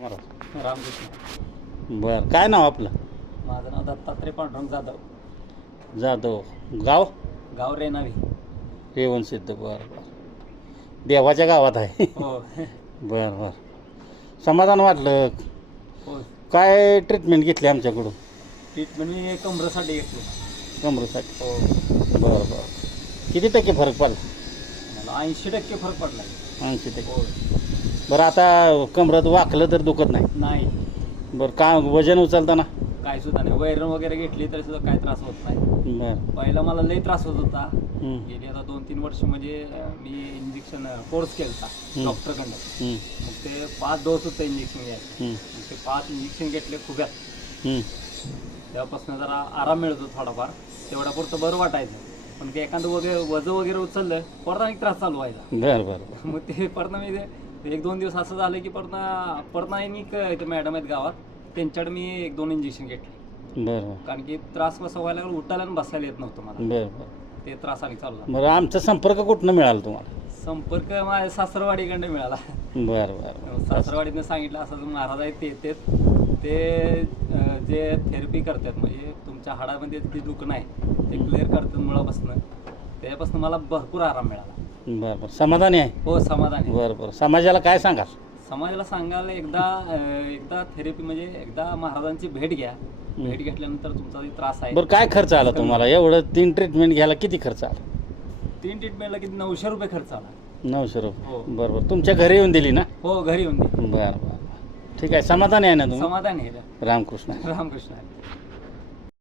रामकृष्ण. बरं, काय नाव आपलं? माझं नाव दत्तात्रय पांडुरंग जाधव. जाधव. गाव? गाव रेणावी. रेवण सिद्ध. बरं बरं. देवाच्या गावात आहे. हो. बरं बरं. समाधान वाटलं. हो. काय ट्रीटमेंट घेतली आमच्याकडून? ट्रीटमेंट मी कमरेसाठी घेतली. कमरेसाठी? हो. बरं बरं. किती टक्के फरक पडला? मला 80% फरक पडला. 80%. हो. बरं, आता कमरात वाकलं तर दुखत नाही? नाही. बरं, का वजन उचलताना? काय सुद्धा नाही. वैरण वगैरे घेतली तरी सुद्धा काय त्रास होत नाही. बरं. पहिला मला लई त्रास होत होता. हं. गेली आता 2-3 वर्ष म्हणजे मी इंजेक्शन कोर्स केला होता डॉक्टरकडनं. हं. मग ते 5 डोस होतं इंजेक्शन घ्यायचं. हं. मग ते 5 इंजेक्शन घेतले खुब्यात. हं. तेव्हापासून जरा आराम मिळत होता थोडाफार. तेवढ्यापुरतं बरं वाटायचं. पण ते एखादं वजन वगैरे उचललं परत आणि त्रास चालू व्हायचा. बरं बरं. मग ते परत मी ते 1-2 दिवस असं झालं की परत आणि ते मॅडम आहेत गावात त्यांच्याकडे मी 1-2 इंजेक्शन घेतले. बरं बरं. कारण की त्रास कसा व्हायला लागला, उठायला आणि बसायला येत नव्हतं मला. बरं बरं. ते त्रास आणि चालू झाला. बरं, आमचा संपर्क कुठनं मिळाला तुम्हाला? संपर्क माझ्या सासरवाडीकडे मिळाला. बरं बरं. सासरवाडीनं सांगितलं असं महाराज आहेत ते येतात, ते जे थेरपी करतात म्हणजे तुमच्या हाडामध्ये जे दुखणं आहे ते क्लिअर करतात मुळापासून. त्यापासून मला भरपूर आराम मिळाला. बरं बरं. समाधानी आहे? हो, समाधान आहे. बरं बरं. समाजाला काय सांगाल? समाजाला सांगायला एकदा थेरपी म्हणजे एकदा महाराजांची भेट घ्या. भेट घेतल्यानंतर तुमचा जे त्रास आहे. बरं, काय खर्च आला तुम्हाला? एवढं 3 ट्रीटमेंट घ्यायला किती खर्च आला? 3 ट्रीटमेंटला किती? 900 रुपये खर्च आला. 900 रुपये. हो. बरं बरं. तुमच्या घरी येऊन दिली ना? हो, घरी येऊन दे. बरं बरं. ठीक आहे. समाधानी आहे ना तुम्ही? समाधान आहे. रामकृष्ण. रामकृष्ण आहे.